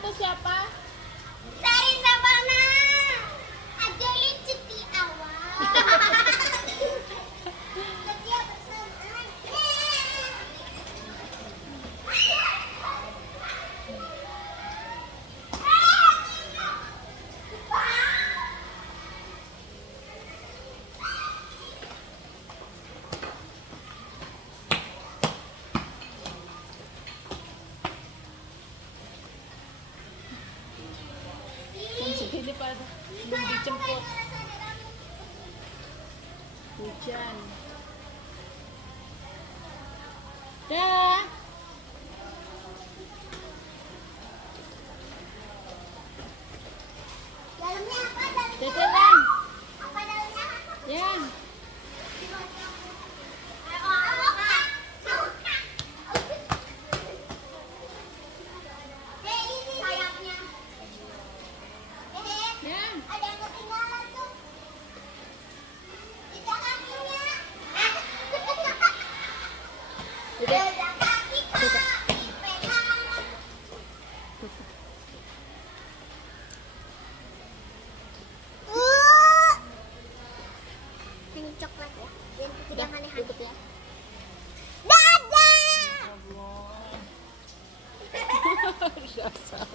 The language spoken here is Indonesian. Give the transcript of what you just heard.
itu siapa? Saya Sabana. Ajalin cuti awal. Setia bersamaan. Yang segini pada belum dijemput. Hujan. Dah. Dalamnya apa? Dalamnya Dadah, Lang. apa dalamnya? Yang. Ini sayapnya. Yang. Ada yang ketinggalan tuh. Tidak kakinya. Udah. Tidak kaki kaki pegang. Ini coklat ya. Yang ketiga Udah, aneh-aneh. tutup ya. Dadah. Allah. Dasar.